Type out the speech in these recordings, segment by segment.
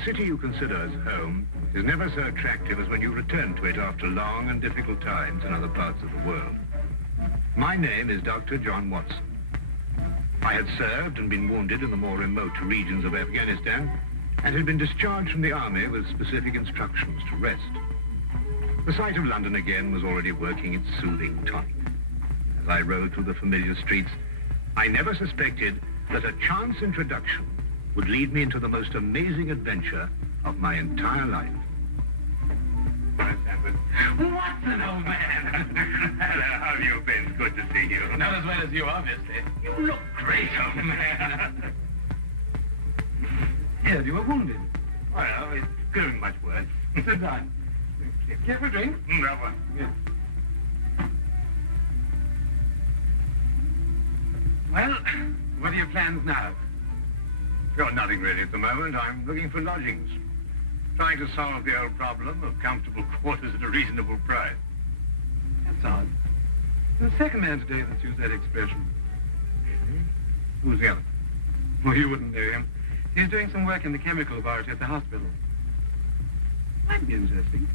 The city you consider as home is never so attractive as when you return to it after long and difficult times in other parts of the world. My name is Dr. John Watson. I had served and been wounded in the more remote regions of Afghanistan and had been discharged from the army with specific instructions to rest. The sight of London again was already working its soothing tonic. As I rode through the familiar streets, I never suspected that a chance introduction would lead me into the most amazing adventure of my entire life. Watson, old man! Hello, how have you been? Good to see you. Not as well as you, obviously. You look great, old man. Yes, you were wounded. Well, it's going much worse. Sit down. Care for a drink? No one. Yes. Well, what are your plans now? Got nothing really at the moment. I'm looking for lodgings. Trying to solve the old problem of comfortable quarters at a reasonable price. That's odd. The second man today that's used that expression. Who's the other? Well, you wouldn't know him. He's doing some work in the chemical laboratory at the hospital. Might be interesting.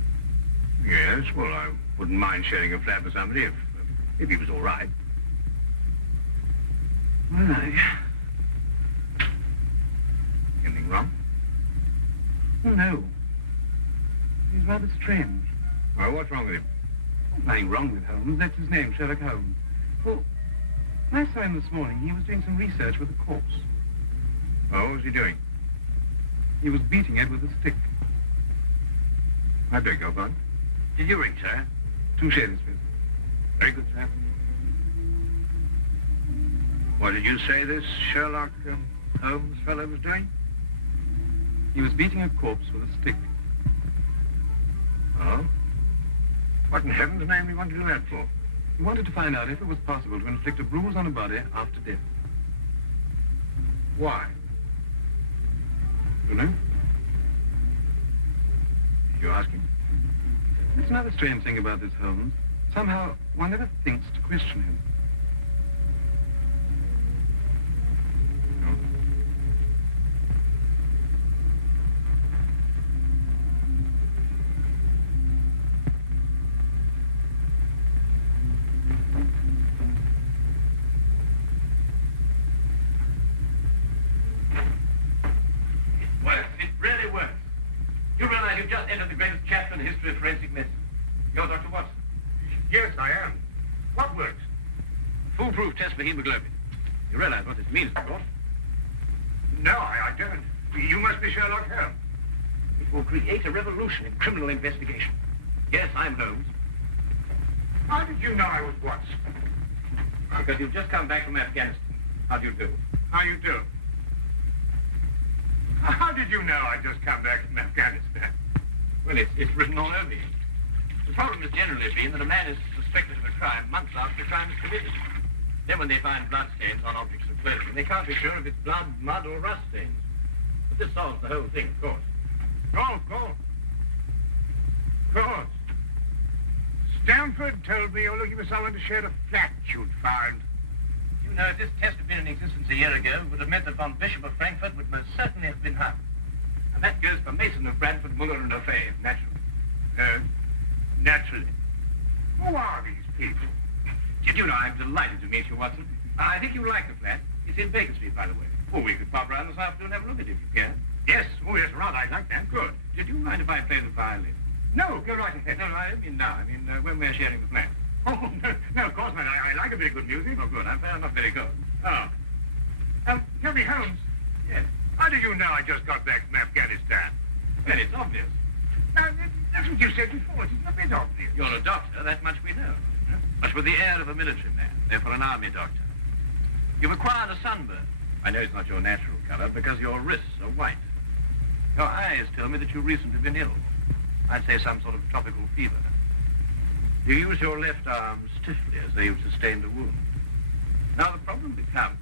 Yes, well, I wouldn't mind sharing a flat with somebody if he was all right. Well, Anything wrong? Oh, no. He's rather strange. Well, what's wrong with him? Nothing wrong with Holmes. That's his name, Sherlock Holmes. Well, when I saw him this morning, he was doing some research with a corpse. Oh, what was he doing? He was beating it with a stick. I beg your pardon? Did you ring, sir? 2 shillings, please. Very good, sir. What did you say this Sherlock Holmes fellow was doing? He was beating a corpse with a stick. Oh? What in heaven's name do you want to do that for? He wanted to find out if it was possible to inflict a bruise on a body after death. Why? You know? Did you ask him? There's another strange thing about this Holmes. Somehow, one never thinks to question him. No. Works. It really works. You realize you've just entered the greatest chapter in the history of forensic medicine. You're Dr. Watson. Yes, I am. What works? Foolproof test for hemoglobin. You realize what this means, of course? No, I don't. You must be Sherlock Holmes. It will create a revolution in criminal investigation. Yes, I'm Holmes. How did you know I was Watson? Because you've just come back from Afghanistan. How do you do? How you do? How did you know I just come back from Afghanistan? Well, it's written all over you. The problem has generally been that a man is suspected of a crime months after the crime is committed. Then when they find bloodstains on objects of clothing, they can't be sure if it's blood, mud, or rust stains. But this solves the whole thing, of course. Oh, of course. Of course. Stanford told me you're looking for someone to share a flat you'd found. You know, if this test had been in existence a year ago, it would have meant that von Bishop of Frankfurt would most certainly have been hung. And that goes for Mason of Bradford, Muller, and O'Fay, naturally. Naturally. Who are these people? Did you know, I'm delighted to meet you, Watson. I think you'll like the flat. It's in Baker Street, by the way. Oh, we could pop round this afternoon and have a look at it if you can. Yes. Oh, yes, Ronald, I'd like that. Good. Did you mind if I play the violin? No, go right ahead. No, I don't mean now. I mean when we're sharing the flat. Oh, no, of course not. I like a bit of good music. Oh, good. I'm not very good. Oh. Tell me, Holmes. Yes. How did you know I just got back from Afghanistan? Well, it's obvious. Now, that's what you said before. It's a bit obvious. You're a doctor, that much we know. But with the air of a military man, therefore an army doctor. You've acquired a sunburn. I know it's not your natural color because your wrists are white. Your eyes tell me that you've recently been ill. I'd say some sort of tropical fever. You use your left arm stiffly as though you've sustained a wound. Now the problem becomes,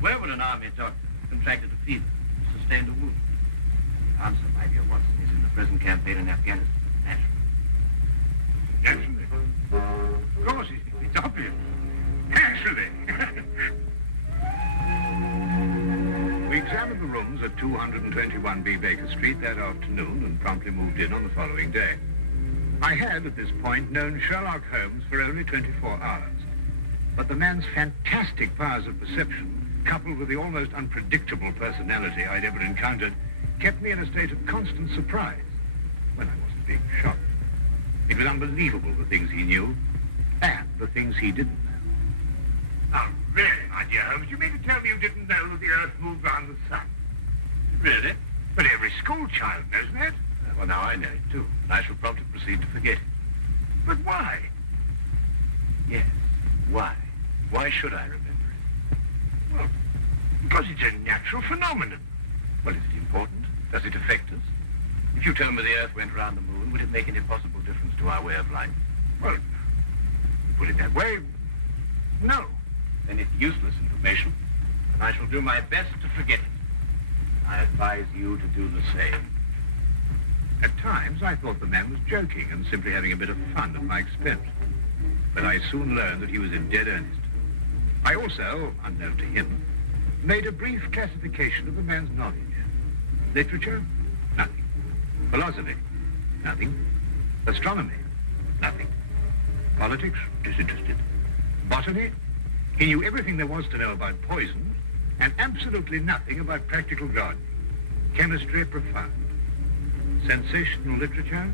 where would an army doctor have contracted a fever, sustained a wound? The answer, my dear Watson, is in the present campaign in Afghanistan, naturally. Naturally. Of course, it's obvious. Naturally. We examined the rooms at 221B Baker Street that afternoon and promptly moved in on the following day. I had, at this point, known Sherlock Holmes for only 24 hours. But the man's fantastic powers of perception, coupled with the almost unpredictable personality I'd ever encountered, kept me in a state of constant surprise when I wasn't being shocked. It was unbelievable, the things he knew and the things he didn't know. Oh, really, my dear Holmes? You mean to tell me you didn't know that the Earth moved around the sun? Really? But every school child knows that. Well, now I know it, too. And I shall promptly proceed to forget it. But why? Yes, why? Why should I remember it? Well, because it's a natural phenomenon. Well, is it important? Does it affect us? If you told me the Earth went round the moon, would it make any possible difference to our way of life? Well, put it that way, no. Then it's useless information, and I shall do my best to forget it. I advise you to do the same. At times, I thought the man was joking and simply having a bit of fun at my expense. But I soon learned that he was in dead earnest. I also, unknown to him, made a brief classification of the man's knowledge. Literature? Nothing. Philosophy? Nothing. Astronomy? Nothing. Politics? Disinterested. Botany? He knew everything there was to know about poison and absolutely nothing about practical gardening. Chemistry? Profound. Sensational literature?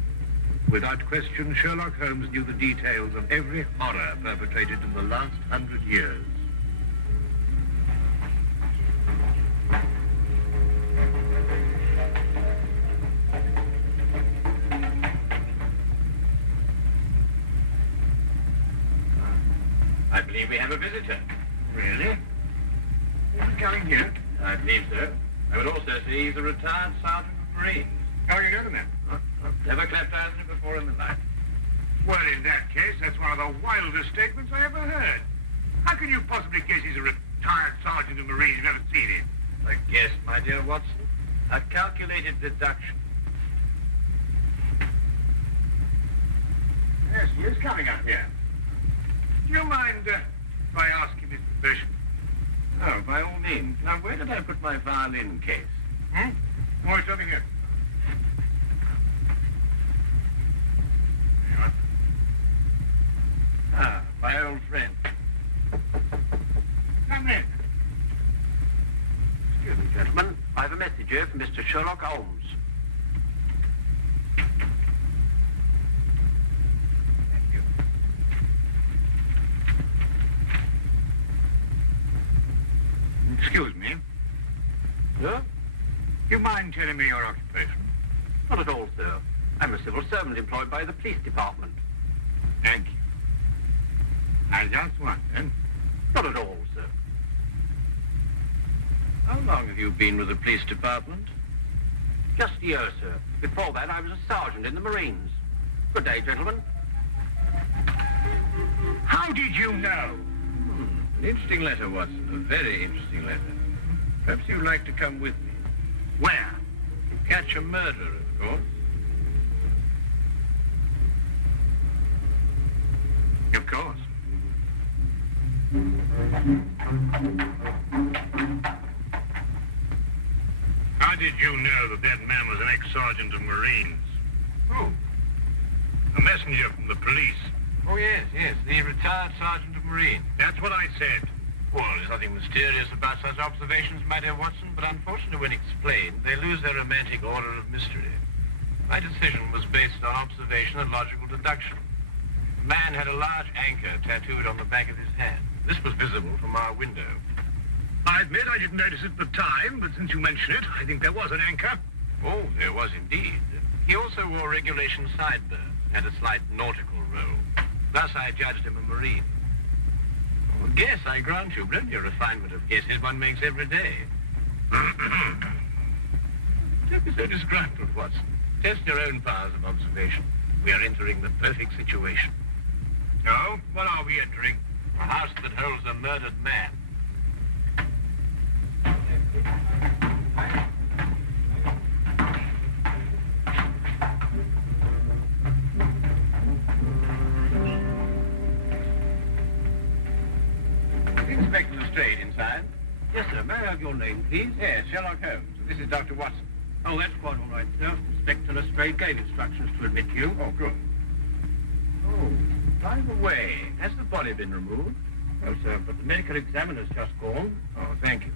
Without question, Sherlock Holmes knew the details of every horror perpetrated in the last 100 years. I believe we have a visitor. Really? Who's coming here? I believe so. I would also say he's a retired sergeant of Marines. Oh, you know the man? Never clapped eyes on him before in my life. Well, in that case, that's one of the wildest statements I ever heard. How can you possibly guess he's a retired sergeant of Marines? You've never seen him. A guess, my dear Watson. A calculated deduction. Yes, he is coming up here. Do you mind if I ask him his profession? Oh, by all means. Now, where did I put my violin case? Oh, it's over here. Ah, my old friend. Come in. Excuse me, gentlemen. I have a message here from Mr. Sherlock Holmes. Thank you. Excuse me. Sir? Do you mind telling me your occupation? Not at all, sir. I'm a civil servant employed by the police department. Thank you. I just wondered. Not at all, sir. How long have you been with the police department? Just a year, sir. Before that, I was a sergeant in the Marines. Good day, gentlemen. How did you know? An interesting letter, Watson. A very interesting letter. Perhaps you'd like to come with me. Where? To catch a murderer, of course. Of course. How did you know that that man was an ex-sergeant of Marines? Who? A messenger from the police. Oh, yes, the retired sergeant of Marines. That's what I said. Well, there's nothing mysterious about such observations, my dear Watson, but unfortunately, when explained, they lose their romantic order of mystery. My decision was based on observation and logical deduction. The man had a large anchor tattooed on the back of his hand. This was visible from our window. I admit I didn't notice it at the time, but since you mention it, I think there was an anchor. Oh, there was indeed. He also wore regulation sideburns and had a slight nautical roll. Thus, I judged him a Marine. Oh, guess, I grant you, but only a refinement of guesses one makes every day. Don't be so disgruntled, Watson. Test your own powers of observation. We are entering the perfect situation. No? What are we entering? A house that holds a murdered man. Inspector Lestrade inside? Yes, sir. May I have your name, please? Yes, Sherlock Holmes, This is Dr. Watson. Oh, that's quite all right, sir. Inspector Lestrade gave instructions to admit you. Oh, good. Oh, by the way, has the body been removed? No, sir, but the medical examiner's just gone. Oh, thank you.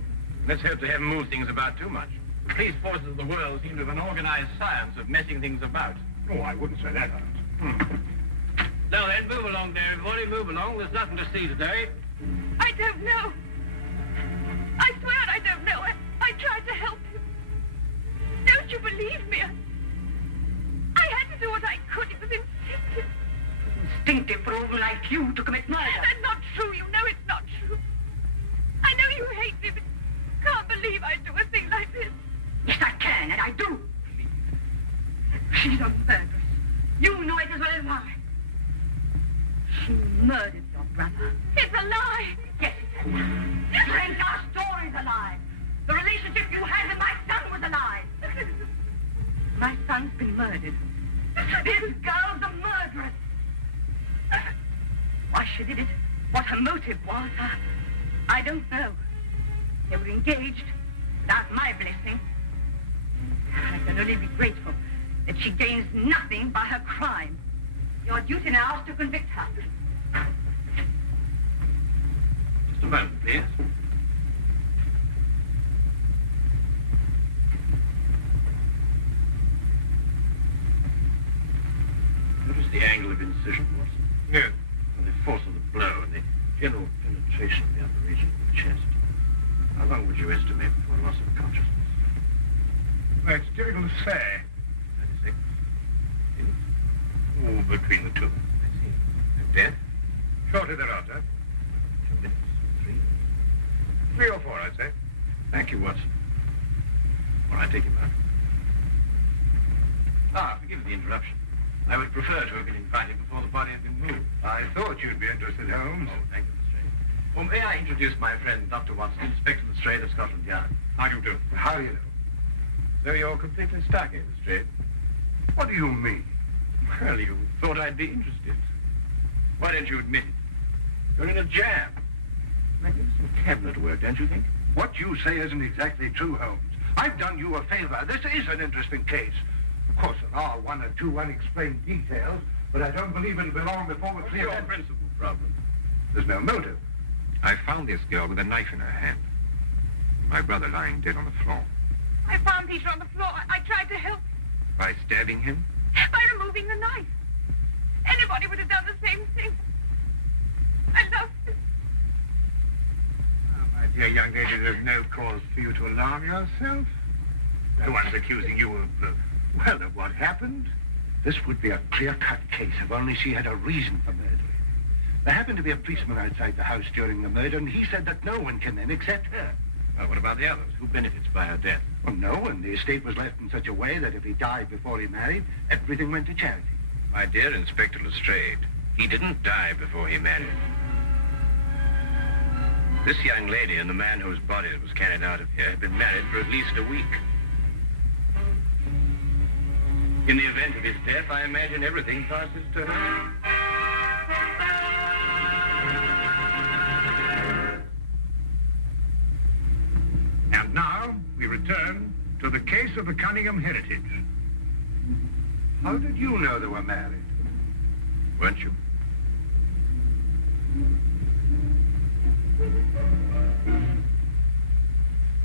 Let's hope they haven't moved things about too much. The police forces of the world seem to have an organized science of messing things about. Oh, I wouldn't say that, Holmes. Now then, move along there, everybody, move along. There's nothing to see today. I don't know. I swear I don't know. I tried to help you. Don't you believe me? I had to do what I could. It was instinctive. Instinctive for a woman like you to commit murder. That's not true. You know it's not true. I know you hate me, but you can't believe I'd do a thing like this. Yes, I can, and I do. She's a murderess. You know it as well as I. She murdered your brother. It's a lie. Yes, it's a lie. Frank, our story's a lie. The relationship you had with my son was a lie. My son's been murdered. This girl's a murderess. Why she did it, what her motive was, I don't know. They were engaged without my blessing. I can only be grateful that she gains nothing by her crime. Your duty now is to convict her. Just a moment, please. Notice the angle of incision, Watson. Yes. And the force of the blow and the general penetration of the upper region of the chest. How long would you estimate before loss of consciousness? Well, it's difficult to say. 36. Oh, between the two. I see. And death? Shortly thereafter. 2 minutes. 3. 3 or 4, I'd say. Thank you, Watson. All right, take him out. Forgive the interruption. I would prefer to have been invited before the body had been moved. I thought you'd be interested, Holmes. Oh, thank you, Lestrade. Well, may I introduce my friend, Dr. Watson, Inspector Lestrade of Scotland Yard? How do you do? How do you know? So you're completely stuck, eh, Lestrade? What do you mean? Well, you thought I'd be interested. Why don't you admit it? You're in a jam. Magnificent cabinet work, don't you think? What you say isn't exactly true, Holmes. I've done you a favor. This is an interesting case. Of course, there are 1 or 2 unexplained details, but I don't believe it'll be long before we're What's clear. your principal problem? There's no motive. I found this girl with a knife in her hand. My brother lying dead on the floor. I found Peter on the floor. I tried to help By stabbing him? by removing the knife. Anybody would have done the same thing. I loved him. Oh, my dear young lady, there's no cause for you to alarm yourself. No one's accusing you of what happened. This would be a clear-cut case if only she had a reason for murdering. There happened to be a policeman outside the house during the murder, and he said that no one came in except her. Well, what about the others? Who benefits by her death? Well, no one. The estate was left in such a way that if he died before he married, everything went to charity. My dear Inspector Lestrade, he didn't die before he married. This young lady and the man whose body was carried out of here had been married for at least a week. In the event of his death, I imagine everything passes to her. And now we return to the case of the Cunningham heritage. How did you know they were married? Weren't you?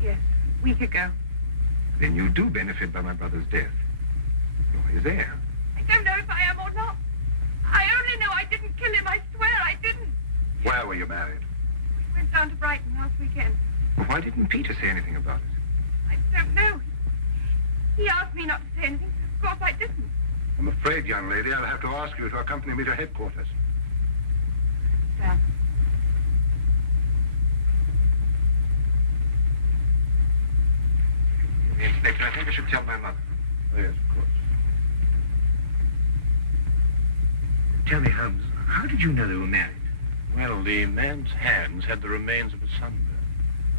Yes, a week ago. Then you do benefit by my brother's death. You're his heir. I don't know if I am or not. I only know I didn't kill him. I swear I didn't. Where were you married? We went down to Brighton last weekend. Well, why didn't Peter say anything about it? I don't know. He asked me not to say anything, so of course I didn't. I'm afraid, young lady, I'll have to ask you to accompany me to headquarters. Sam. Inspector, I think I should tell my mother. Oh, yes, of course. Tell me, Holmes, how did you know they were married? Well, the man's hands had the remains of a sunburn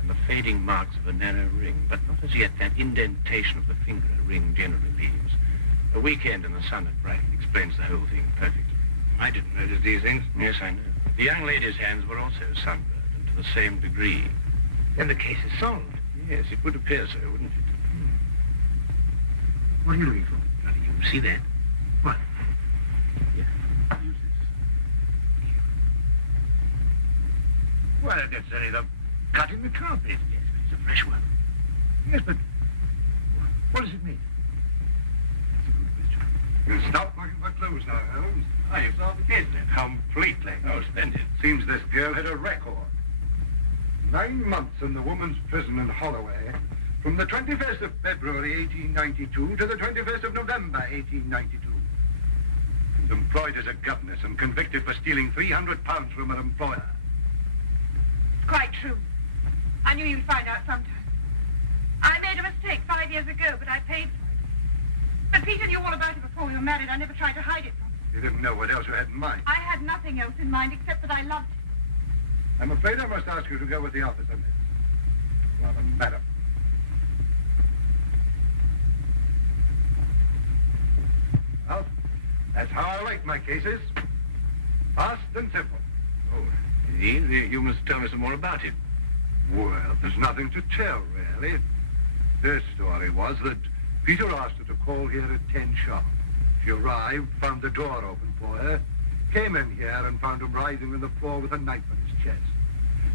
and the fading marks of a narrow ring, but not as yet that indentation of the finger a ring generally leaves. A weekend in the sun at Brighton explains the whole thing perfectly. I didn't notice these things. Yes, I know. The young lady's hands were also sunburned, and to the same degree. Then the case is solved. Yes, it would appear so, wouldn't it? What are you looking for? Bloody you. See that? What? Here. Use this. Well, that's only the cut in the carpet. Yes, but it's a fresh one. Yes, but what does it mean? That's a good question. You'll stop looking for clues now, Holmes. Ah, you've solved the case then. Completely. Oh, splendid. Seems this girl had a record. 9 months in the woman's prison in Holloway, from the 21st of February 1892 to the 21st of November 1892. She was employed as a governess and convicted for stealing £300 from her employer. It's quite true. I knew you'd find out sometime. I made a mistake 5 years ago, but I paid for it. But Peter knew all about it before we were married. I never tried to hide it from him. You didn't know what else you had in mind. I had nothing else in mind except that I loved him. I'm afraid I must ask you to go with the officer, miss. Rather, madam. Well, that's how I like my cases. Fast and simple. Oh, indeed. You must tell me some more about it. Well, there's nothing to tell, really. Their story was that Peter asked her to call here at 10 sharp. She arrived, found the door open for her, came in here and found him writhing on the floor with a knife in his chest.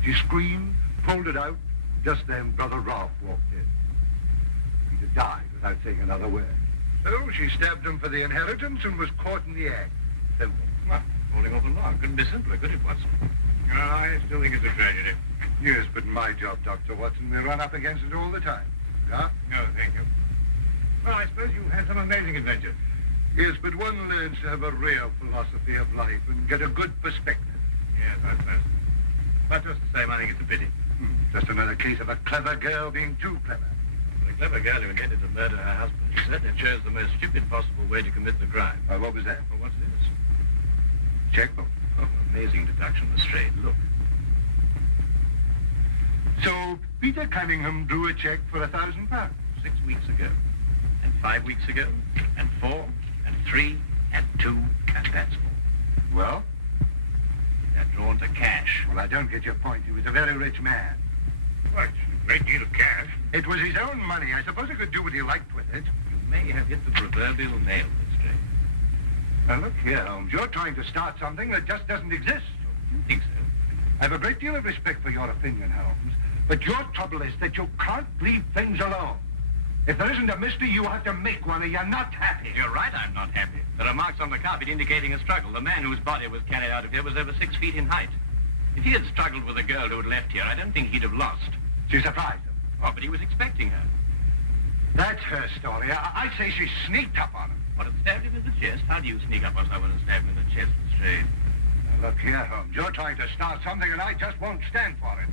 She screamed, pulled it out. Just then, Brother Rolf walked in. Peter died without saying another word. So she stabbed him for the inheritance and was caught in the act. Simple. Well, holding off the law. Couldn't be simpler, could it, Watson? I still think it's a tragedy. Yes, but my job, Dr. Watson, we run up against it all the time. Yeah? No, thank you. Well, I suppose you've had some amazing adventures. Yes, but one learns to have a real philosophy of life and get a good perspective. Yes, I suppose. But just the same, I think it's a pity. Just another case of a clever girl being too clever. The clever girl who intended to murder her husband certainly chose the most stupid possible way to commit the crime. What was that? Well, what's this? Checkbook. Oh, amazing deduction, Lestrade. Look. So Peter Cunningham drew a check for £1,000. 6 weeks ago, and 5 weeks ago, and 4, and 3, and 2, and that's all. Well? They're drawn to cash. Well, I don't get your point. He was a very rich man. Well, it's a great deal of cash. It was his own money. I suppose he could do what he liked with it. You may have hit the proverbial nail, Lestrade. Now, look here, Holmes. You're trying to start something that just doesn't exist. You think so? I have a great deal of respect for your opinion, Holmes. But your trouble is that you can't leave things alone. If there isn't a mystery, you have to make one, or you're not happy. You're right, I'm not happy. There are marks on the carpet indicating a struggle. The man whose body was carried out of here was over 6 feet in height. If he had struggled with a girl who had left here, I don't think he'd have lost. She surprised him. Oh, but he was expecting her. That's her story. I say she sneaked up on him. What, had stabbed him in the chest? How do you sneak up on someone and stab him in the chest, Lestrade? Now, look here, Holmes. You're trying to start something, and I just won't stand for it.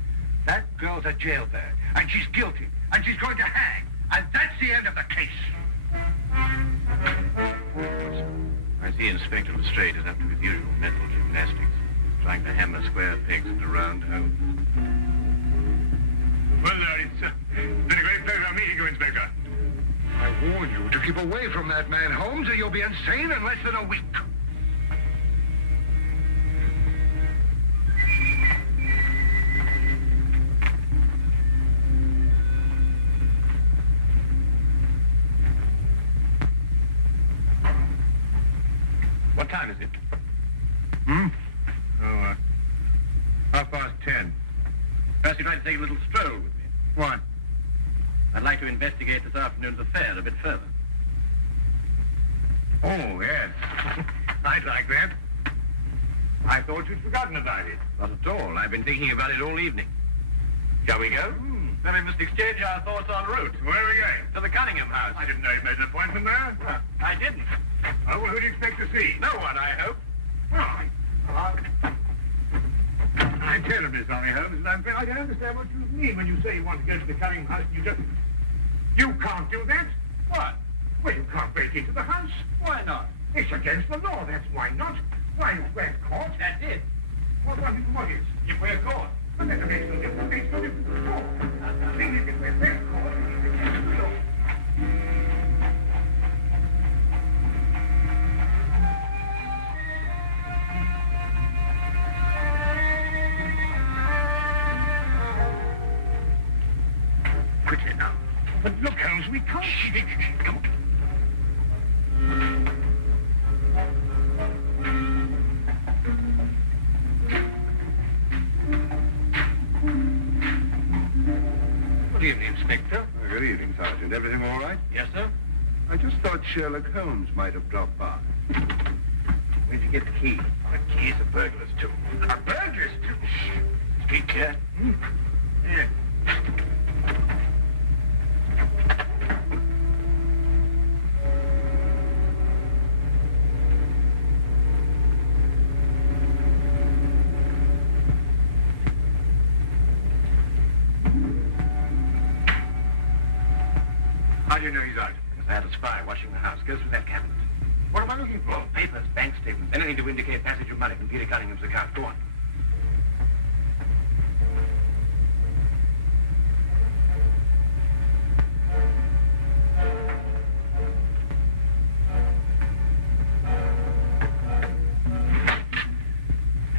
That girl's a jailbird, and she's guilty, and she's going to hang. And that's the end of the case. I see Inspector Lestrade is up to his usual mental gymnastics, trying to hammer square pegs into round holes. Well, it's been a great pleasure meeting you, Inspector. I warn you to keep away from that man, Holmes, or you'll be insane in less than a week. What time is it? Hmm? Oh, 10:30. Perhaps you'd like to take a little stroll with me. What? I'd like to investigate this afternoon's affair a bit further. Oh, yes. I'd like that. I thought you'd forgotten about it. Not at all. I've been thinking about it all evening. Shall we go? Then we must exchange our thoughts en route. Where are we going? To the Cunningham house. I didn't know you made an appointment there. I didn't. Oh, well, who do you expect to see? No one, I hope. Well, I'm terribly sorry, Holmes, and I don't understand what you mean when you say you want to go to the Cunningham house. You can't do that. What? Well, you can't break into the house. Why not? It's against the law, that's why not. Why, if we're caught. That's it. What is? If we're caught. But that makes no difference. Makes no difference at all. The thing is, if we're caught, it's against the law. Quickly now. But look, Holmes, we can't. Come on. evening, Inspector. Good evening, Sergeant. Everything all right? Yes, sir? I just thought Sherlock Holmes might have dropped by. Where'd you get the key? The key's a burglar's too. A burglar's too? Street clear? Yeah. How do you know he's out? Because I had a spy watching the house. Goes through that cabinet. What am I looking for? Papers, bank statements, anything to indicate passage of money from Peter Cunningham's account. Go on.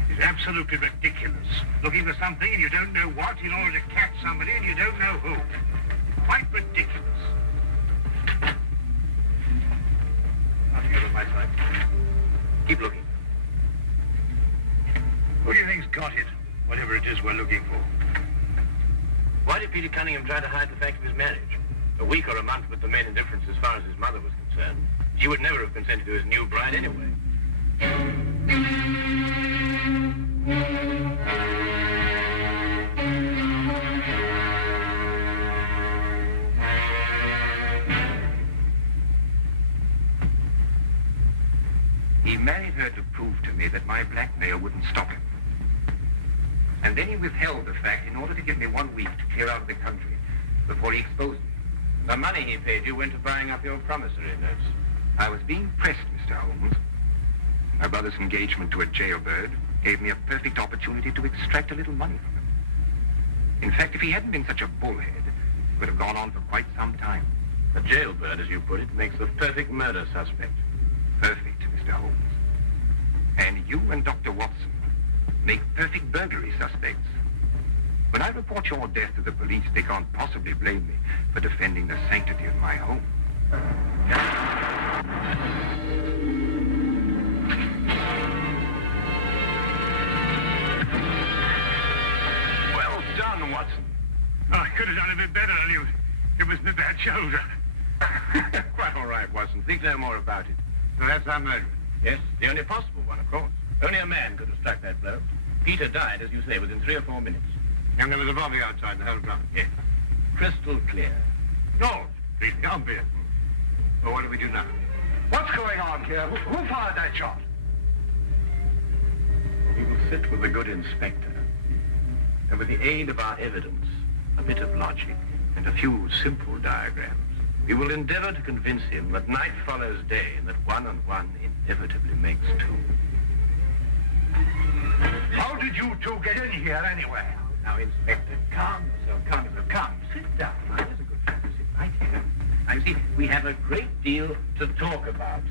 It's absolutely ridiculous. Looking for something and you don't know what in order to catch somebody and you don't know who. Quite ridiculous. Nothing over my side. Keep looking. Who do you think's got it? Whatever it is we're looking for. Why did Peter Cunningham try to hide the fact of his marriage? A week or a month put the main indifference as far as his mother was concerned. She would never have consented to his new bride anyway. He married her to prove to me that my blackmail wouldn't stop him. And then he withheld the fact in order to give me 1 week to clear out of the country before he exposed me. The money he paid you went to buying up your promissory notes. I was being pressed, Mr. Holmes. My brother's engagement to a jailbird gave me a perfect opportunity to extract a little money from him. In fact, if he hadn't been such a bullhead, it would have gone on for quite some time. The jailbird, as you put it, makes the perfect murder suspect. Perfect, Mr. Holmes. And you and Dr. Watson make perfect burglary suspects. When I report your death to the police, they can't possibly blame me for defending the sanctity of my home. Well done, Watson. Oh, I could have done a bit better. It was my bad shoulder. Quite all right, Watson. Think no more about it. So that's our murderer. Yes, the only possible one, of course. Only a man could have struck that blow. Peter died, as you say, within 3 or 4 minutes. And there was a bobby outside the whole drum. Yes. Crystal clear. No, completely obvious. Well, what do we do now? What's going on here? Who fired that shot? We will sit with the good inspector, and with the aid of our evidence, a bit of logic, and a few simple diagrams, we will endeavor to convince him that night follows day, and that 1 and 1 inevitably makes 2. How did you two get in here anyway? Now, Inspector, calm yourself, calm yourself. Come, sit down. Now, here's a good friend to sit right here. Now, you see, we have a great deal to talk about.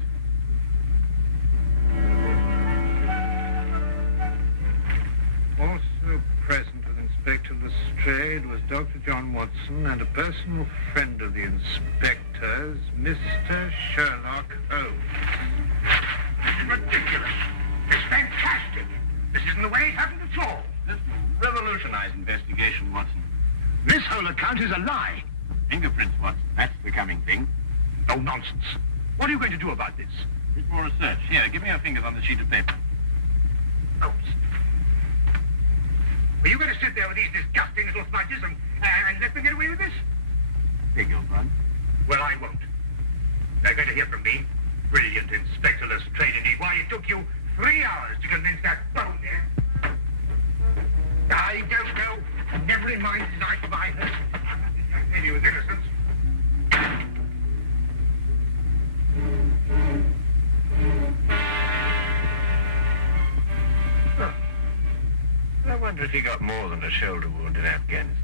Also present with Inspector Lestrade was Dr. John Watson and a personal friend of the inspector's, Mr. Sherlock Holmes. Ridiculous. It's fantastic. This isn't the way it happened at all. This will revolutionize investigation, Watson. This whole account is a lie. Fingerprints, Watson. That's the coming thing. No nonsense. What are you going to do about this? Bit more research. Here, give me your fingers on the sheet of paper. Oh. Are you going to sit there with these disgusting little smudges and let them get away with this? Beg your pardon? Well, I won't. They're going to hear from me. Brilliant Inspector Lestrade, indeed. Why, it took you 3 hours to convince that bonehead. I don't know. Never in mind his life of either. I tell you his innocence. I wonder if he got more than a shoulder wound in Afghanistan.